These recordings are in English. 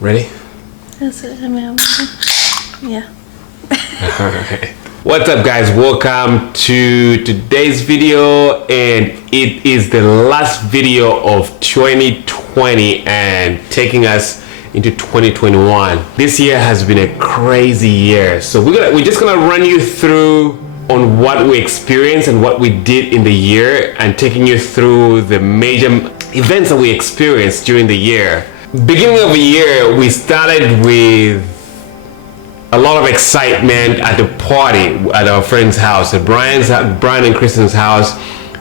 Ready? That's it. Yeah. Alright. What's up, guys? Welcome to today's video, and it is the last video of 2020 and taking us into 2021. This year has been a crazy year, so we're just gonna run you through on what we experienced and what we did in the year, and taking you through the major events that we experienced during the year. Beginning of the year, we started with a lot of excitement at the party at our friend's house, at Brian and Kristen's house,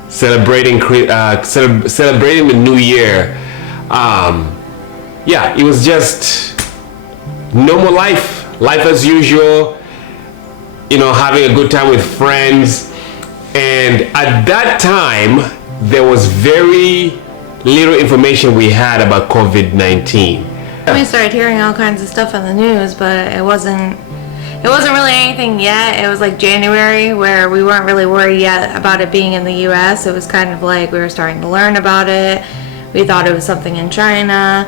celebrating the new year. Yeah, it was just normal life as usual. You know, having a good time with friends. And at that time, there was very little information we had about COVID-19. We started hearing all kinds of stuff on the news, but it wasn't really anything yet. It was like January, where we weren't really worried yet about it being in the US. It was kind of like we were starting to learn about it. We thought it was something in China.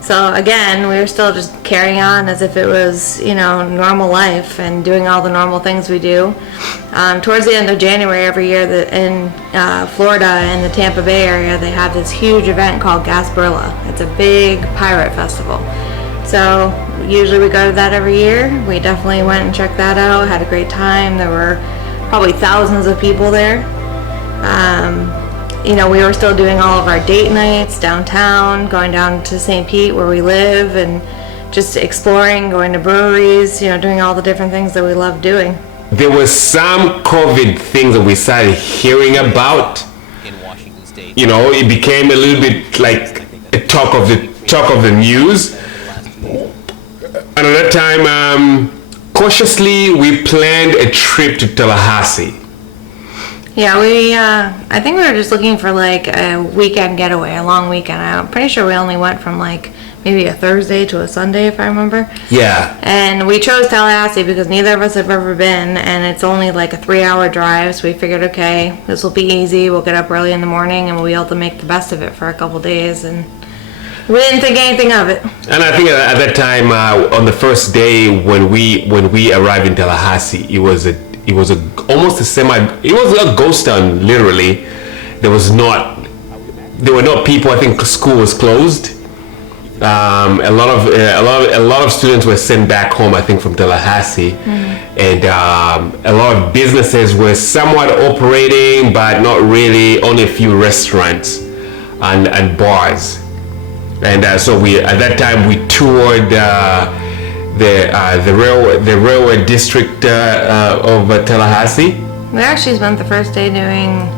So again, we were still just carrying on as if it was, you know, normal life and doing all the normal things we do. Towards the end of January every year in Florida and the Tampa Bay area, they have this huge event called Gasparilla. It's a big pirate festival. So usually we go to that every year. We definitely went and checked that out, had a great time. There were probably thousands of people there. You know, we were still doing all of our date nights downtown, going down to St. Pete where we live, and just exploring, going to breweries, you know, doing all the different things that we love doing. There was some COVID things that we started hearing about. In Washington State. You know, it became a little bit like a talk of the news. Another time, cautiously, we planned a trip to Tallahassee. Yeah, I think we were just looking for like a weekend getaway, a long weekend. I'm pretty sure we only went from like maybe a Thursday to a Sunday, if I remember. Yeah. And we chose Tallahassee because neither of us have ever been, and it's only like a 3-hour drive, so we figured, okay, this will be easy. We'll get up early in the morning and we'll be able to make the best of it for a couple days, and we didn't think anything of it. And I think at that time, on the first day when we arrived in Tallahassee, it was a ghost town, literally. There were not people. I think school was closed. A lot of students were sent back home, I think, from Tallahassee. And a lot of businesses were somewhat operating, but not really. Only a few restaurants and bars. And so at that time we toured the railway district of Tallahassee. We actually spent the first day doing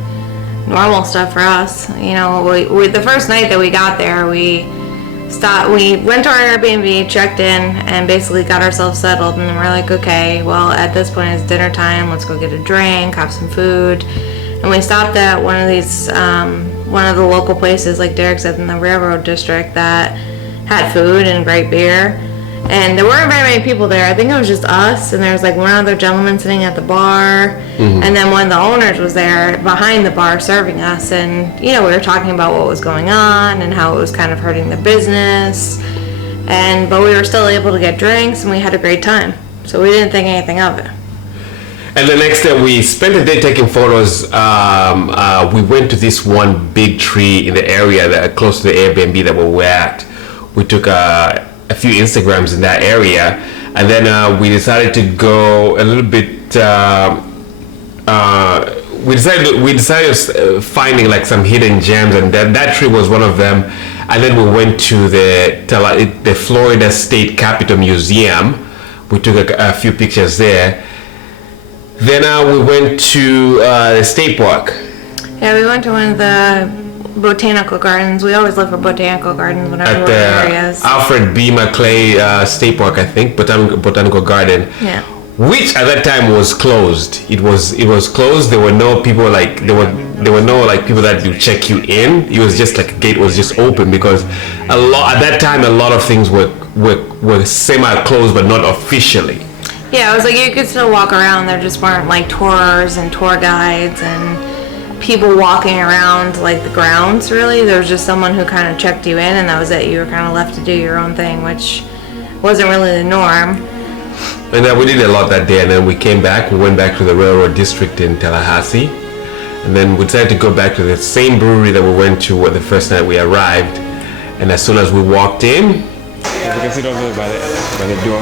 normal stuff for us. You know, we the first night that we got there, we went to our Airbnb, checked in, and basically got ourselves settled. And we're like, okay, well, at this point it's dinner time. Let's go get a drink, have some food. And we stopped at one of the local places, like Derek said, in the railroad district, that had food and great beer. And there weren't very many people there. I think it was just us, and there was like one other gentleman sitting at the bar, and then one of the owners was there behind the bar serving us. And you know, we were talking about what was going on and how it was kind of hurting the business, but we were still able to get drinks, and we had a great time. So we didn't think anything of it. And the next day, we spent the day taking photos. We went to this one big tree in the area that close to the Airbnb that we were at. We took a few Instagrams in that area, and then we decided to go a little bit. We decided finding like some hidden gems, and that tree was one of them. And then we went to the Florida State Capitol Museum. We took a few pictures there. Then we went to the state park. Yeah, we went to one of the botanical gardens. We always look for botanical gardens whenever we're in areas. Alfred B. McClay State Park, I think, botanical garden. Yeah. Which at that time was closed. It was closed. There were no people there were no like people that would check you in. It was just like a gate was just open, because at that time a lot of things were semi-closed but not officially. Yeah, it was like you could still walk around. There just weren't like tours and tour guides, and people walking around like the grounds. Really, there was just someone who kind of checked you in, and that was it. You were kind of left to do your own thing, which wasn't really the norm. And then we did a lot that day, and then we came back. We went back to the railroad district in Tallahassee, and then we decided to go back to the same brewery that we went to the first night we arrived. And as soon as we walked in, you can sit over there by the door.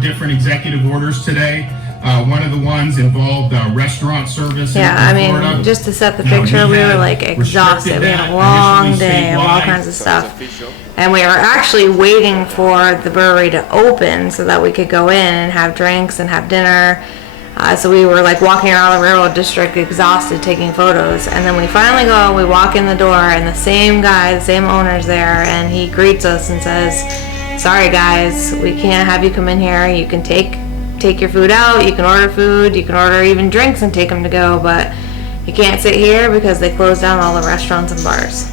Different executive orders today. One of the ones involved restaurant service. Yeah, I mean, just to set the picture, we were like exhausted. We had a long day of all kinds of stuff. And we were actually waiting for the brewery to open so that we could go in and have drinks and have dinner. So we were like walking around the railroad district exhausted taking photos. And then we finally go, we walk in the door, and the same guy, the same owner's there, and he greets us and says, "Sorry guys, we can't have you come in here. You can take your food out, you can order food, you can order even drinks and take them to go, but you can't sit here because they closed down all the restaurants and bars."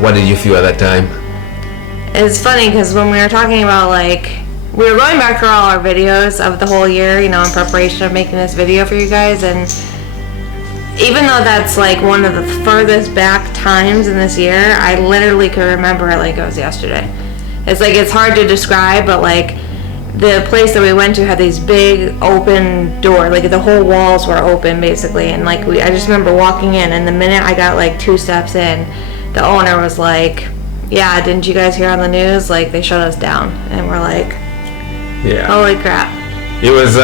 what did you feel at that time? It's funny because when we were talking about like, we were going back through all our videos of the whole year, you know, in preparation of making this video for you guys, and even though that's like one of the furthest back times in this year, I literally could remember it like it was yesterday. It's like, it's hard to describe, but like the place that we went to had these big open doors, like the whole walls were open basically, and like I just remember walking in, and the minute I got like 2 steps in, the owner was like, "Yeah, didn't you guys hear on the news? Like they shut us down." And we're like, Yeah. "Holy crap!" It was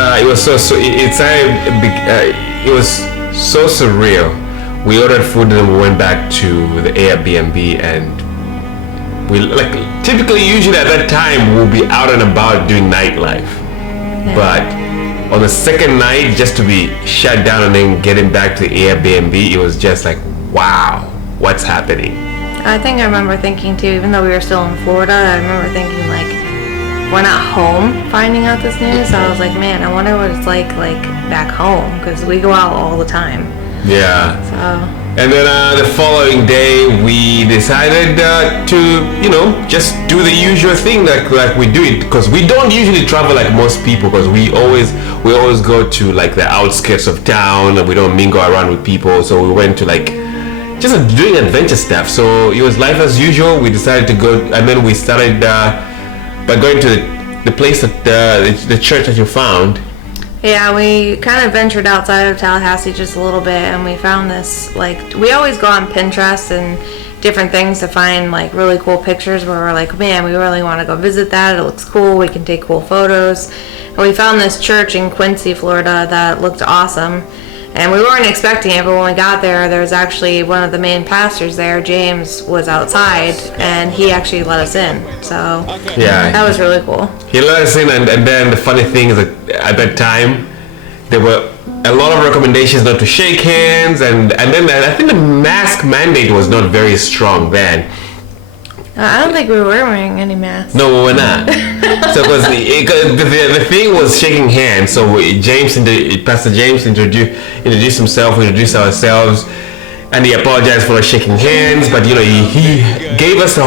so surreal. We ordered food and we went back to the Airbnb, and we like typically usually at that time we'll be out and about doing nightlife. Yeah. But on the second night, just to be shut down and then getting back to the Airbnb, it was just like, wow, what's happening? I think I remember thinking too, even though we were still in Florida, I remember thinking like, we're not home finding out this news. So I was like, man, I wonder what it's like back home, because we go out all the time. Yeah. So. And then the following day, we decided to, you know, just do the usual thing like we do it, because we don't usually travel like most people, because we always go to like the outskirts of town, and we don't mingle around with people. So we went to like just doing adventure stuff. So it was life as usual. We decided to go, and then we started by going to the place that the church that you found. Yeah, we kind of ventured outside of Tallahassee just a little bit, and we found this, like, we always go on Pinterest and different things to find like really cool pictures where we're like, man, we really want to go visit that. It looks cool. We can take cool photos. And we found this church in Quincy, Florida that looked awesome. And we weren't expecting it, but when we got there was actually one of the main pastors there, James, was outside, and he actually let us in. So yeah, that was really cool. He let us in, and then the funny thing is that at that time, there were a lot of recommendations not to shake hands, and then I think the mask mandate was not very strong then. I don't think we were wearing any masks. No, we were not. So the thing was shaking hands. So Pastor James introduced himself, we introduced ourselves, and he apologized for not shaking hands. But you know, he gave us the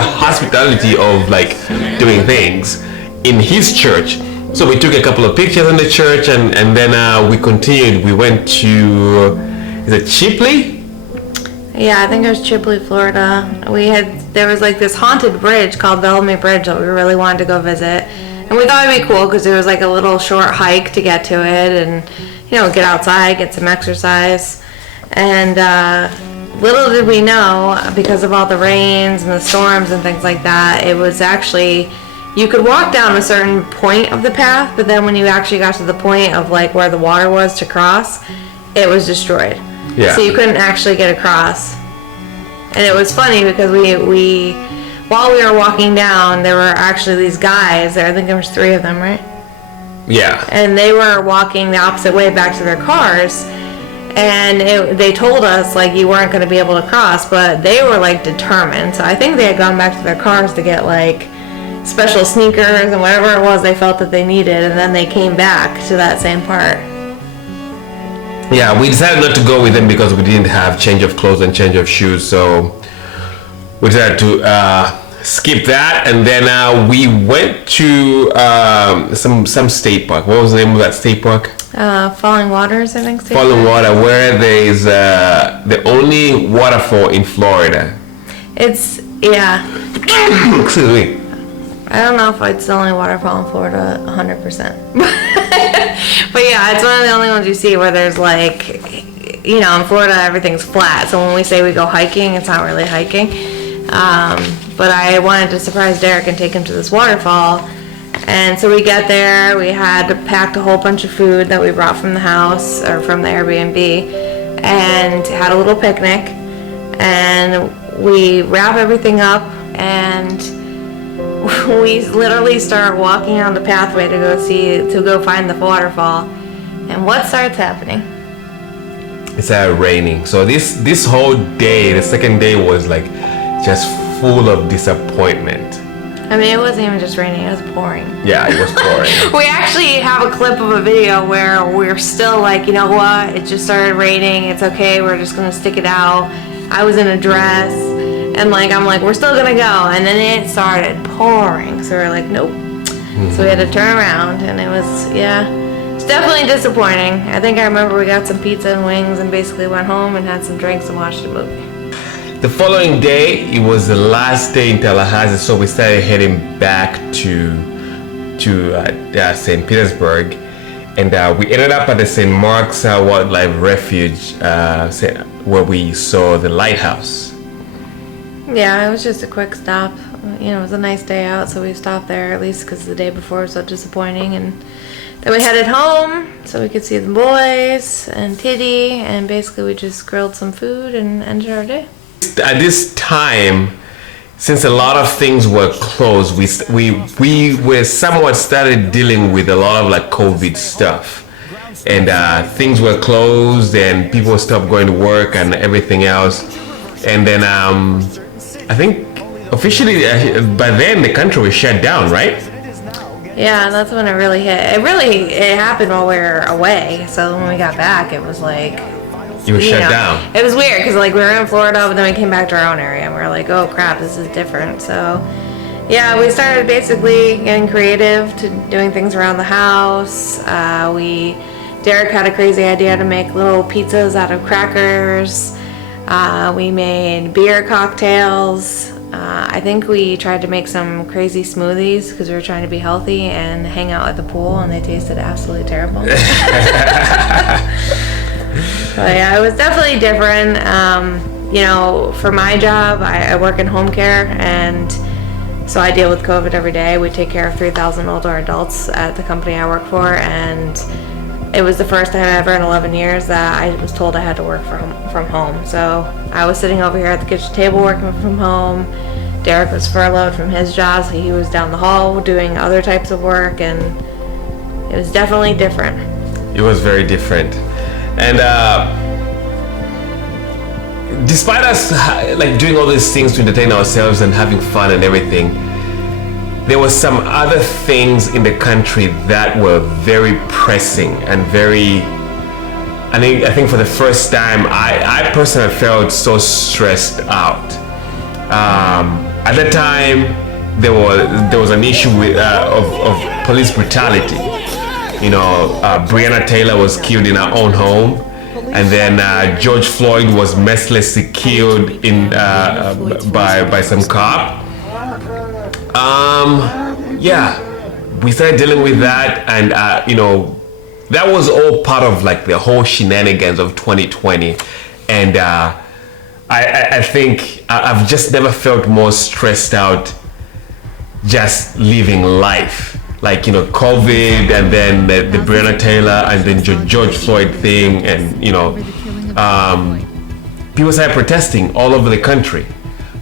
hospitality of like doing things in his church. So we took a couple of pictures in the church, and then we continued. We went to, is it Chipley? Yeah, I think it was Chipley, Florida. There was like this haunted bridge called Bellamy Bridge that we really wanted to go visit. And we thought it'd be cool because it was like a little short hike to get to it, and, you know, get outside, get some exercise. And little did we know, because of all the rains and the storms and things like that, it was actually, you could walk down a certain point of the path, but then when you actually got to the point of like where the water was to cross, it was destroyed. Yeah. So you couldn't actually get across. And it was funny because we while we were walking down, there were actually these guys there. I think there was 3 of them, right? Yeah. And they were walking the opposite way back to their cars. And they told us like you weren't going to be able to cross, but they were like determined. So I think they had gone back to their cars to get like special sneakers and whatever it was they felt that they needed, and then they came back to that same part. Yeah, we decided not to go with them because we didn't have change of clothes and change of shoes, so we decided to skip that, and then we went to some state park. What was the name of that state park? Falling Waters, I think. Falling Water, where there is the only waterfall in Florida. It's, yeah. Excuse me. I don't know if it's the only waterfall in Florida 100%. But yeah, it's one of the only ones you see where there's like, you know, in Florida everything's flat. So when we say we go hiking, it's not really hiking. But I wanted to surprise Derek and take him to this waterfall. And so we get there, we had packed a whole bunch of food that we brought from the house or from the Airbnb and had a little picnic. And we wrap everything up and we literally start walking on the pathway to go find the waterfall. And what starts happening? It started raining. So this whole day, the second day, was like just full of disappointment. I mean, it wasn't even just raining, it was pouring. Yeah, it was pouring. We actually have a clip of a video where we're still like, you know what, it just started raining, it's okay, we're just gonna stick it out. I was in a dress, and like, I'm like, we're still gonna go, and then it started pouring, so we're like, nope. So we had to turn around, and it was, yeah, it's definitely disappointing. I think I remember we got some pizza and wings and basically went home and had some drinks and watched a movie. The following day, it was the last day in Tallahassee, so we started heading back to St. Petersburg, and we ended up at the St. Mark's Wildlife Refuge, where we saw the lighthouse. Yeah, it was just a quick stop. You know, it was a nice day out, so we stopped there at least because the day before was so disappointing. And then we headed home so we could see the boys and Titty, and basically we just grilled some food and ended our day. At this time, since a lot of things were closed, we were somewhat started dealing with a lot of like COVID stuff, and things were closed and people stopped going to work and everything else. And then I think officially by then the country was shut down, right? Yeah, that's when it really hit. It happened while we were away. So when we got back, it was like, it was shut down. It was weird because like we were in Florida, but then we came back to our own area and we were like, oh crap, this is different. So yeah, we started basically getting creative to doing things around the house. Derek had a crazy idea to make little pizzas out of crackers. We made beer cocktails. I think we tried to make some crazy smoothies because we were trying to be healthy and hang out at the pool, and they tasted absolutely terrible. But yeah, it was definitely different. You know, for my job, I work in home care, and so I deal with COVID every day. We take care of 3,000 older adults at the company I work for, and it was the first time ever in 11 years that I was told I had to work from home. So I was sitting over here at the kitchen table working from home. Derek was furloughed from his job, so he was down the hall doing other types of work, and it was definitely different. It was very different. And despite us like doing all these things to entertain ourselves and having fun and everything, there were some other things in the country that were very pressing and very, I think for the first time, I personally felt so stressed out. At the time, there was an issue with of police brutality. You know, Breonna Taylor was killed in her own home, and then George Floyd was mercilessly killed by some cop. Yeah, we started dealing with that, and you know, that was all part of like the whole shenanigans of 2020. And I think I've just never felt more stressed out just living life. Like, you know, COVID, and then the Breonna Taylor, and then George Floyd thing, and you know, people started protesting all over the country.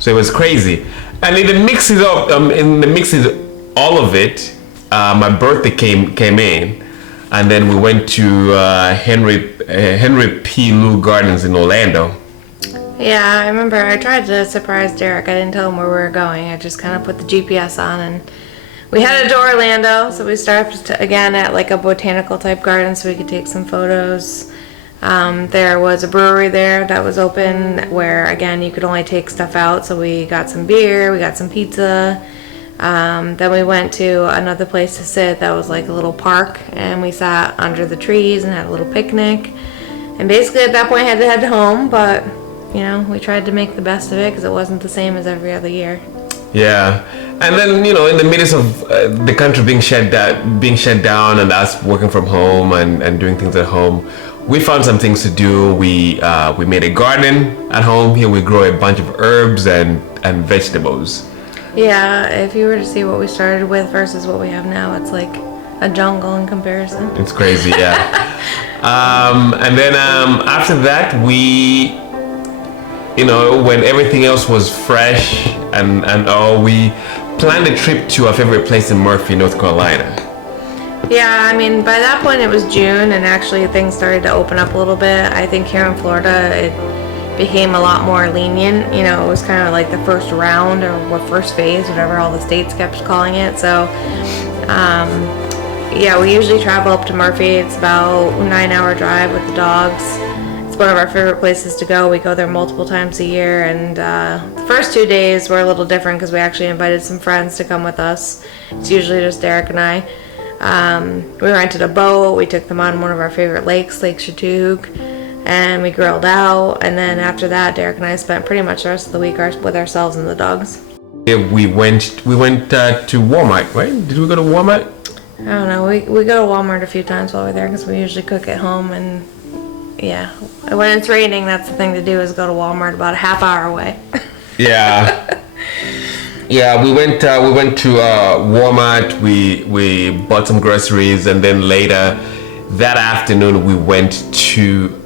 So it was crazy. And in the mix of all of it, my birthday came in, and then we went to Henry P. Lou Gardens in Orlando. Yeah, I remember I tried to surprise Derek. I didn't tell him where we were going. I just kind of put the GPS on, and we headed to Orlando. So we started again at like a botanical type garden so we could take some photos. There was a brewery there that was open where, again, you could only take stuff out. So we got some beer, we got some pizza. Then we went to another place to sit that was like a little park, and we sat under the trees and had a little picnic. And basically at that point I had to head home, but you know, we tried to make the best of it because it wasn't the same as every other year. Yeah, and then in the midst of the country being shut down and us working from home and doing things at home, we found some things to do. We made a garden at home. Here we grow a bunch of herbs and vegetables. Yeah, if you were to see what we started with versus what we have now, it's like a jungle in comparison. It's crazy, yeah. And then after that, we, when everything else was fresh and all, we planned a trip to our favorite place in Murphy, North Carolina. Yeah, I mean, by that point it was June, and actually things started to open up a little bit. I think here in Florida it became a lot more lenient. It was kind of like the first round or first phase, whatever all the states kept calling it. So yeah, we usually travel up to Murphy. It's about a 9-hour drive with the dogs. It's one of our favorite places to go. We go there multiple times a year, and the first 2 days were a little different because we actually invited some friends to come with us. It's usually just Derek and I. We rented a boat. We took them on one of our favorite lakes, Lake Chattooga, and we grilled out. And then after that, Derek and I spent pretty much the rest of the week with ourselves and the dogs. Yeah, we went to Walmart, right? Did we go to Walmart? I don't know. We go to Walmart a few times while we're there because we usually cook at home. And yeah, when it's raining, that's the thing to do, is go to Walmart about a half hour away. Yeah. Yeah, we went to Walmart. We bought some groceries, and then later that afternoon we went to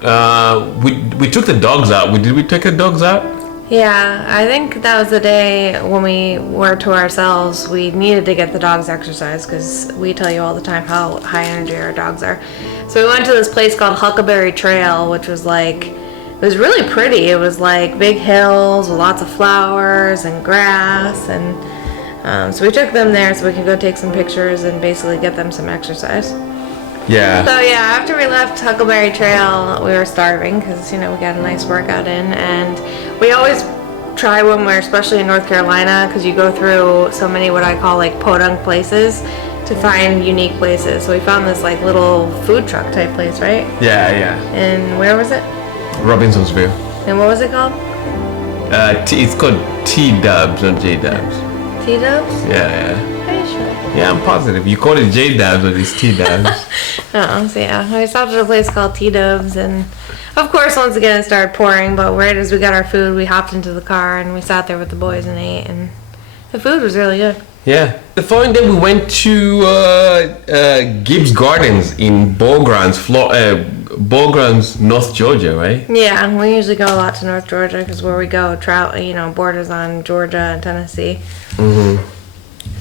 we took the dogs out. Did we take the dogs out? Yeah, I think that was the day when we were to ourselves. We needed to get the dogs exercise because we tell you all the time how high energy our dogs are. So we went to this place called Huckleberry Trail, which was it was really pretty. It was like big hills with lots of flowers and grass, and so we took them there so we could go take some pictures and basically get them some exercise. Yeah. So yeah, after we left Huckleberry Trail, we were starving because we got a nice workout in, and we always try when we're, especially in North Carolina, because you go through so many what I call like podunk places to find unique places. So we found this like little food truck type place, right? Yeah, yeah. And where was it? Robinsonsville. And what was it called? It's called T-Dubs, not J-Dubs. T-Dubs? Yeah. Are you sure? Yeah, I'm positive. You call it J-Dubs, but it's T-Dubs. So yeah, we stopped at a place called T-Dubs, and of course, once again, it started pouring, but right as we got our food, we hopped into the car and we sat there with the boys and ate, and the food was really good. Yeah. The following day, we went to Gibbs Gardens in Ball Grounds, North Georgia, right? Yeah, and we usually go a lot to North Georgia because where we go, borders on Georgia and Tennessee. Mm-hmm.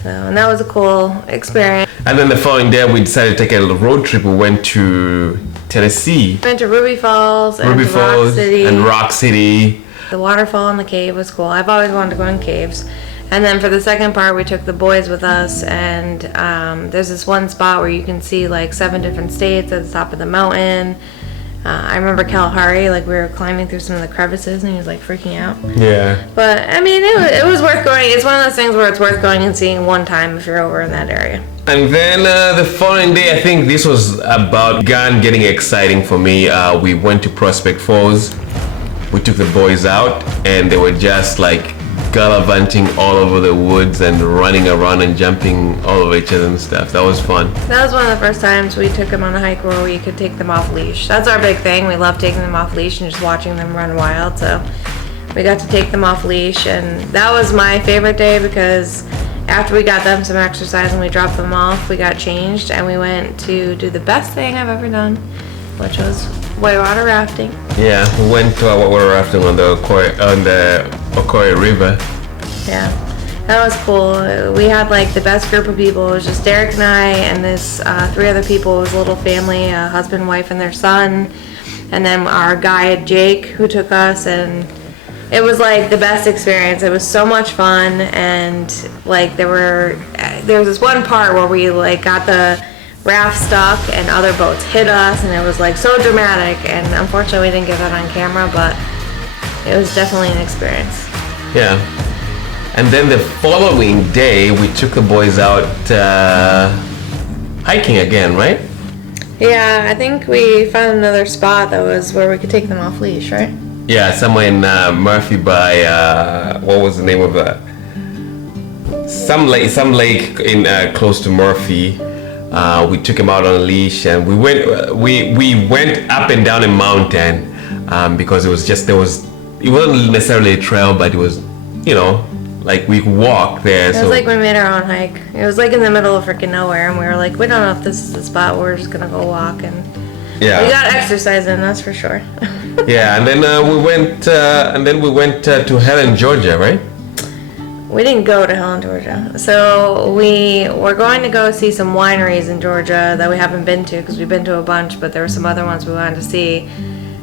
So, and that was a cool experience. And then the following day, we decided to take a little road trip. We went to Tennessee. Went to Ruby Falls and Rock City. The waterfall and the cave was cool. I've always wanted to go in caves. And then for the second part, we took the boys with us, and there's this one spot where you can see like 7 different states at the top of the mountain. I remember Kalahari, we were climbing through some of the crevices, and he was like freaking out. Yeah. But I mean, it was worth going. It's one of those things where it's worth going and seeing one time if you're over in that area. And then the following day, I think this was about getting exciting for me. We went to Prospect Falls. We took the boys out, and they were just like gallivanting all over the woods and running around and jumping all over each other and stuff. That was fun. That was one of the first times we took them on a hike where we could take them off leash. That's our big thing. We love taking them off leash and just watching them run wild. So we got to take them off leash, and that was my favorite day because after we got them some exercise and we dropped them off, we got changed and we went to do the best thing I've ever done, which was whitewater rafting. Yeah, we went to whitewater rafting on the Ocoee River. Yeah, that was cool. We had the best group of people. It was just Derek and I and this 3 other people. It was a little family, a husband, wife, and their son. And then our guide, Jake, who took us, and it was the best experience. It was so much fun, and there was this one part where we got the raft stuck and other boats hit us, and it was like so dramatic, and unfortunately we didn't get that on camera, but it was definitely an experience. Yeah. And then the following day, we took the boys out hiking again, right? Yeah, I think we found another spot that was where we could take them off leash, right? Yeah, somewhere in Murphy by what was the name of that? Some lake in close to Murphy. We took him out on a leash, and we went up and down a mountain because it wasn't necessarily a trail, but it was, like we could walk there. It was like we made our own hike. It was like in the middle of freaking nowhere, and we were like, we don't know if this is the spot. We're just gonna go walk, and we got exercise in, that's for sure. Yeah, and then we went to Helen, Georgia, right? We didn't go to Helen, Georgia. So we were going to go see some wineries in Georgia that we haven't been to, because we've been to a bunch, but there were some other ones we wanted to see.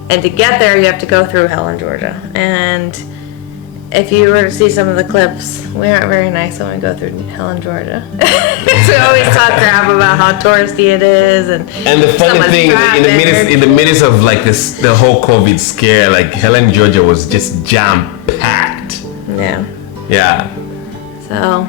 And to get there, you have to go through Helen, Georgia. And if you were to see some of the clips, we aren't very nice when we go through Helen, Georgia. So we always talk crap about how touristy it is, and the funny thing, in the midst of like the whole COVID scare, like Helen, Georgia was just jam packed. Yeah. Yeah. So,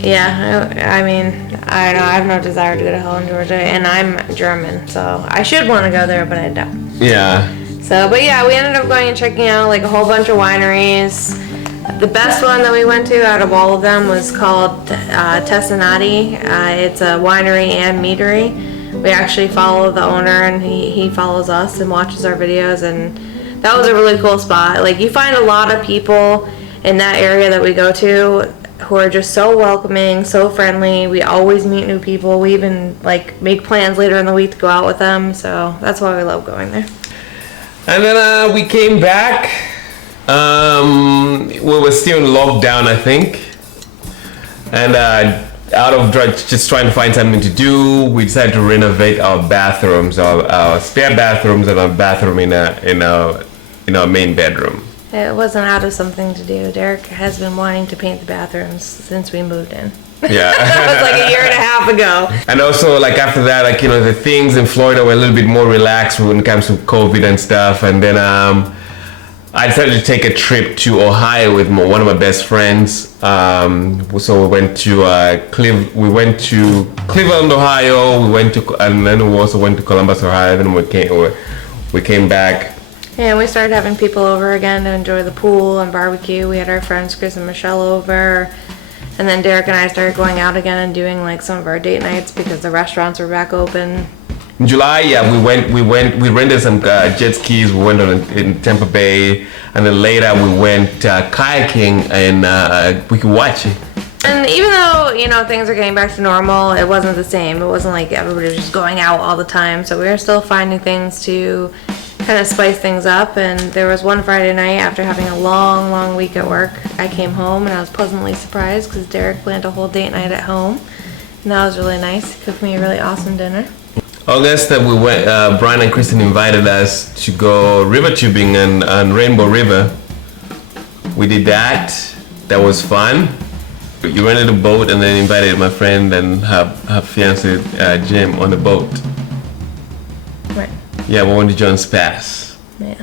yeah, I mean, I don't know, I have no desire to go to Helen, Georgia, and I'm German, so I should want to go there, but I don't. Yeah. So, but yeah, we ended up going and checking out like a whole bunch of wineries. The best one that we went to out of all of them was called Tessinati. It's a winery and meadery. We actually follow the owner, and he follows us and watches our videos, and that was a really cool spot. Like, you find a lot of people in that area that we go to who are just so welcoming, so friendly. We always meet new people. We even like make plans later in the week to go out with them, so that's why we love going there. And then we came back. We were still in lockdown, I think, and out of just trying to find something to do, we decided to renovate our bathrooms, our spare bathrooms, and our bathroom in our main bedroom. It wasn't out of something to do. Derek has been wanting to paint the bathrooms since we moved in. Yeah. That was like a year and a half ago. And also, like, after that, like, the things in Florida were a little bit more relaxed when it comes to COVID and stuff. And then I decided to take a trip to Ohio with one of my best friends. So we went to Cleveland, Ohio. And then we also went to Columbus, Ohio. Then we came back. And we started having people over again to enjoy the pool and barbecue. We had our friends Chris and Michelle over. And then Derek and I started going out again and doing like some of our date nights because the restaurants were back open. In July, yeah, we rented some jet skis. We went in Tampa Bay, and then later we went kayaking in Wikiwachi. And even though, things are getting back to normal, it wasn't the same. It wasn't like everybody was just going out all the time. So we were still finding things to kind of spice things up. And there was one Friday night after having a long week at work, I came home and I was pleasantly surprised because Derek planned a whole date night at home, and that was really nice. He cooked me a really awesome dinner. August, we went. Brian and Kristen invited us to go river tubing on Rainbow River. We did that. That was fun. You rented a boat and then invited my friend and her fiance Jim on the boat. Right. Yeah, we went to John's Pass. Yeah.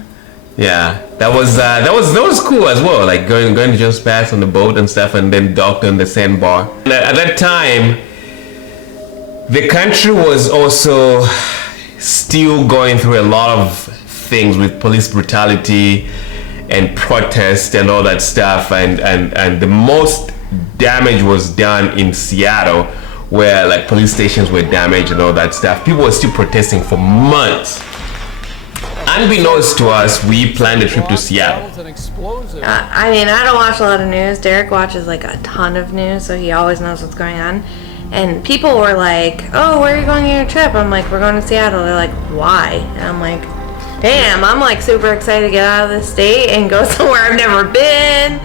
Yeah, that was cool as well. Like going to John's Pass on the boat and stuff, and then docked on the sandbar. At that time, the country was also still going through a lot of things with police brutality and protest and all that stuff, and the most damage was done in Seattle, where like police stations were damaged and all that stuff. People were still protesting for months. Unbeknownst to us, we planned a trip to Seattle. I mean, I don't watch a lot of news. Derek watches like a ton of news, so he always knows what's going on. And people were like, oh, where are you going on your trip? I'm like, we're going to Seattle. They're like, why? And I'm like, damn, I'm like super excited to get out of the state and go somewhere I've never been.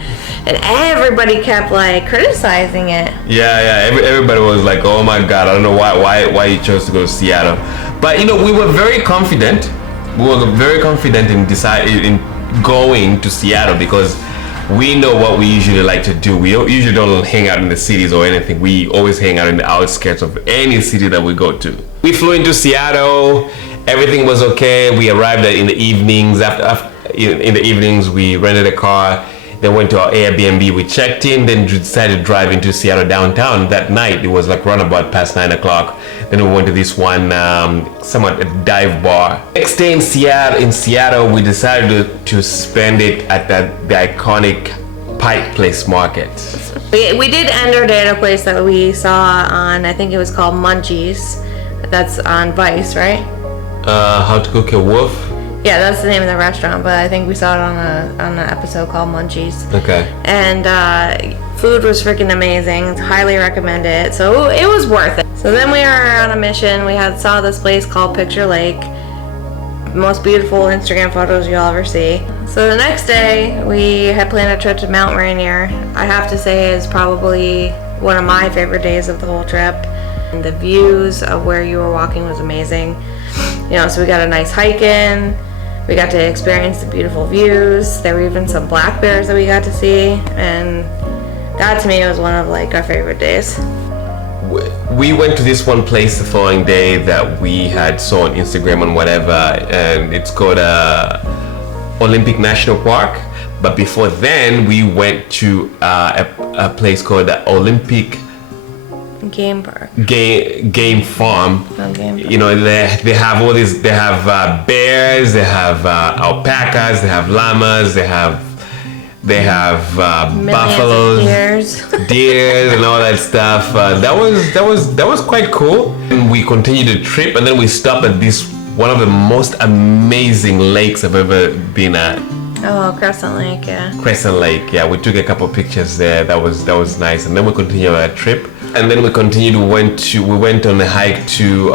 And everybody kept like criticizing it. Yeah. Everybody was like, oh my God, I don't know why you chose to go to Seattle. But we were very confident. We were very confident in going to Seattle because we know what we usually like to do. We usually don't hang out in the cities or anything. We always hang out in the outskirts of any city that we go to. We flew into Seattle. Everything was okay. We arrived in the evenings. In the evenings, we rented a car. Then went to our Airbnb. We checked in. Then decided to drive into Seattle downtown that night. It was like round about past 9 o'clock. Then we went to this one, somewhat a dive bar. Next day in Seattle, we decided to spend it at the iconic Pike Place Market. We did end our day at a place that we saw on, I think it was called Munchies. That's on Vice, right? How to Cook a Wolf. Yeah, that's the name of the restaurant, but I think we saw it on an episode called Munchies. Okay. And food was freaking amazing. Highly recommend it. So it was worth it. So then we were on a mission. We saw this place called Picture Lake. Most beautiful Instagram photos you'll ever see. So the next day, we had planned a trip to Mount Rainier. I have to say is probably one of my favorite days of the whole trip. And the views of where you were walking was amazing. You know, so we got a nice hike in. We got to experience the beautiful views. There were even some black bears that we got to see, and that to me was one of like our favorite days. We went to this one place the following day that we had saw on Instagram and whatever, and it's called Olympic National Park. But before then, we went to a place called the Olympic Game Park. Game Farm. Oh, game park. You know, they have all these. They have bears. They have alpacas. They have llamas. They have buffaloes, deers, and all that stuff. That was quite cool. And we continued the trip, and then we stopped at this one of the most amazing lakes I've ever been at. Oh, Crescent Lake, yeah. Crescent Lake, yeah. We took a couple pictures there. That was nice. And then we continued our trip. And then we went on a hike to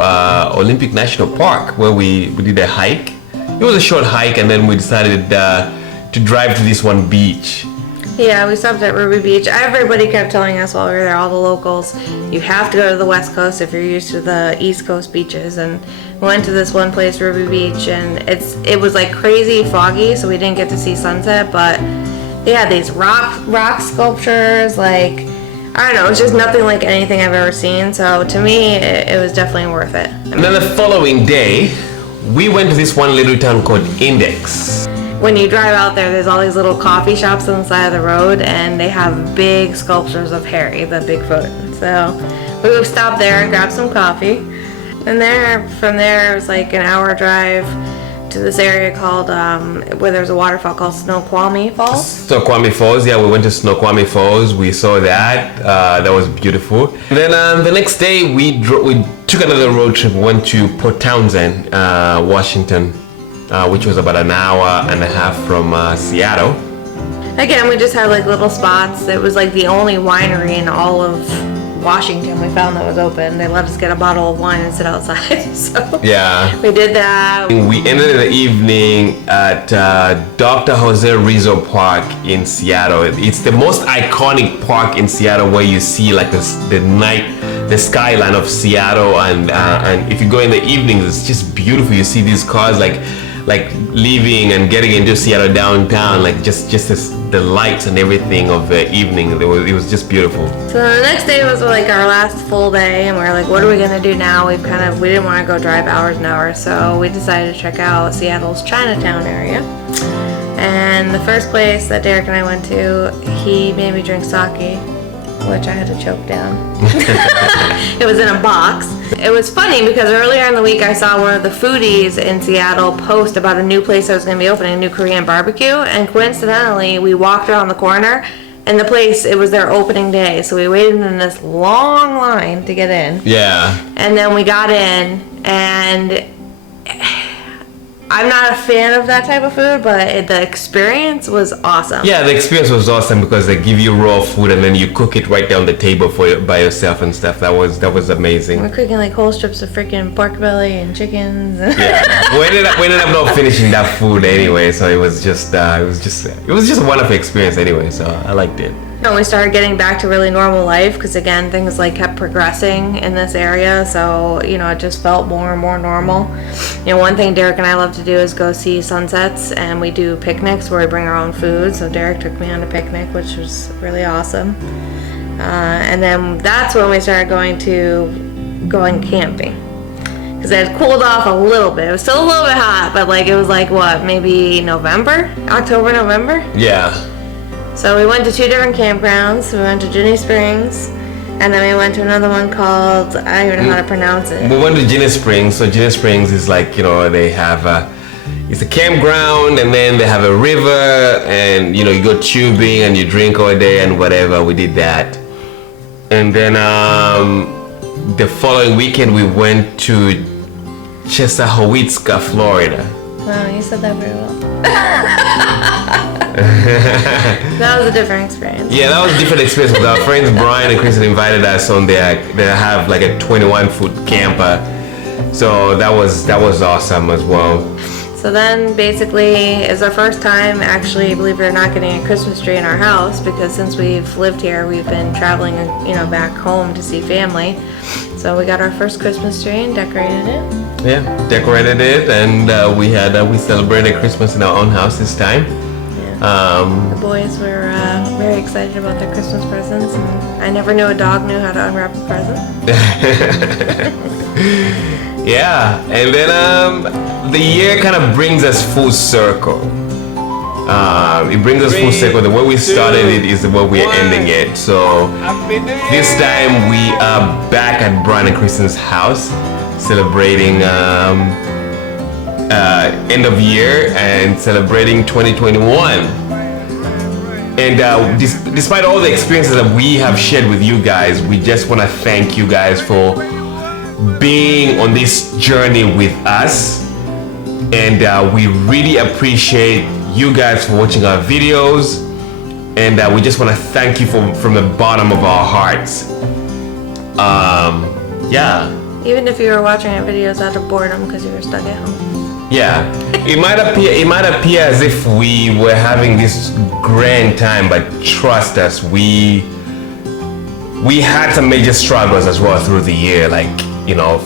Olympic National Park, where we did a hike. It was a short hike, and then we decided to drive to this one beach. Yeah, we stopped at Ruby Beach. Everybody kept telling us while we were there, all the locals, you have to go to the West Coast if you're used to the East Coast beaches. And we went to this one place, Ruby Beach, and it was like crazy foggy, so we didn't get to see sunset, but they had these rock sculptures, like, I don't know, it's just nothing like anything I've ever seen. So to me, it was definitely worth it. And then the following day, we went to this one little town called Index. When you drive out there, there's all these little coffee shops on the side of the road, and they have big sculptures of Harry, the Bigfoot. So we would stop there and grab some coffee. And from there, it was like an hour drive to this area called, where there's a waterfall called Snoqualmie Falls. Snoqualmie Falls, yeah, we went to Snoqualmie Falls. We saw that. That was beautiful. And then the next day, we took another road trip. We went to Port Townsend, Washington, which was about an hour and a half from Seattle. Again, we just had like little spots. It was like the only winery in all of Washington we found that was open. They let us get a bottle of wine and sit outside. So yeah, we did that. We ended the evening at Dr. Jose Rizzo Park in Seattle. It's the most iconic park in Seattle, where you see like the skyline of Seattle, and if you go in the evenings, it's just beautiful. You see these cars like leaving and getting into Seattle downtown, like just the lights and everything of the evening. It was just beautiful. So the next day was like our last full day, and we were like, what are we gonna do now? We didn't want to go drive hours and hours, so we decided to check out Seattle's Chinatown area. And the first place that Derek and I went to, he made me drink sake, which I had to choke down. It was in a box. It was funny because earlier in the week I saw one of the foodies in Seattle post about a new place that was going to be opening, a new Korean barbecue, and coincidentally we walked around the corner and the place, it was their opening day, so we waited in this long line to get in. Yeah. And then we got in, and I'm not a fan of that type of food, but the experience was awesome. Yeah, the experience was awesome because they give you raw food and then you cook it right down the table by yourself and stuff. That was amazing. We're cooking like whole strips of freaking pork belly and chickens. Yeah, we ended up not finishing that food anyway, so it was just a wonderful experience anyway. So I liked it. we started getting back to really normal life because again things like kept progressing in this area, so it just felt more and more normal. One thing Derek and I love to do is go see sunsets, and we do picnics where we bring our own food. So Derek took me on a picnic, which was really awesome. And then that's when we started going camping, because it had cooled off a little bit. It was still a little bit hot, but it was what, maybe October, November? Yeah. So we went to 2 different campgrounds. We went to Ginny Springs, and then we went to another one called, I don't even know how to pronounce it. We went to Ginny Springs. So Ginny Springs is they have it's a campground, and then they have a river, and you go tubing and you drink all day and whatever. We did that. And then the following weekend we went to Chesapeake, Florida. Wow, you said that very well. That was a different experience. Yeah, that was a different experience with our friends Brian and Kristen invited us on they have like a 21-foot camper. So that was awesome as well. So then basically it's our first time actually, believe it or not, getting a Christmas tree in our house, because since we've lived here we've been traveling back home to see family. So we got our first Christmas tree and decorated it. Yeah, decorated it, and we celebrated Christmas in our own house this time. Yeah. The boys were very excited about their Christmas presents, and I never knew a dog knew how to unwrap a present. Yeah, and then the year kind of brings us full circle. It brings us full circle. The way we started it is the way we are ending it. So this time we are back at Brian and Kristen's house, celebrating end of year and celebrating 2021. And despite all the experiences that we have shared with you guys, we just want to thank you guys for being on this journey with us. And we really appreciate you guys for watching our videos. And we just want to thank you from the bottom of our hearts. Yeah. Even if you were watching our videos out of boredom because you were stuck at home. Yeah, it might appear as if we were having this grand time, but trust us, we had some major struggles as well through the year.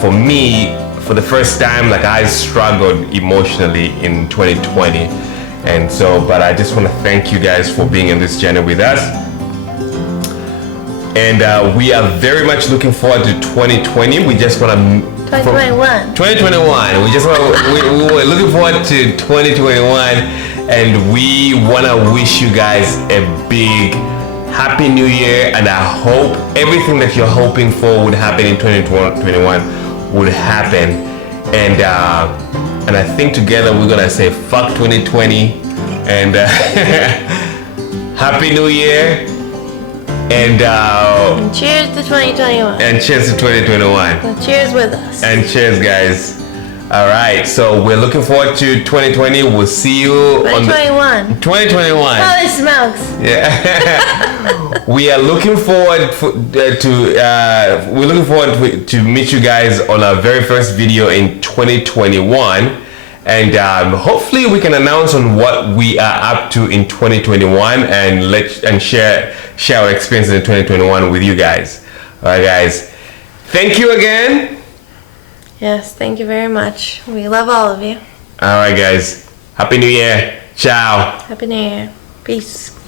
For me, for the first time, I struggled emotionally in 2020, and so, but I just want to thank you guys for being in this journey with us. And we are very much looking forward to 2020. We just want to 2021. We were looking forward to 2021, and we want to wish you guys a big happy new year, and I hope everything that you're hoping for would happen in 2021 would happen. And I think together we're gonna say fuck 2020 and happy new year. And cheers to 2021. And cheers to 2021. So cheers with us. And cheers, guys. All right, so we're looking forward to 2020. We'll see you 2021. 2021. Holy smokes. Yeah. We are looking forward to meet you guys on our very first video in 2021. And hopefully we can announce on what we are up to in 2021 and share our experiences in 2021 with you guys. All right, guys. Thank you again. Yes, thank you very much. We love all of you. All right, guys. Happy New Year. Ciao. Happy New Year. Peace.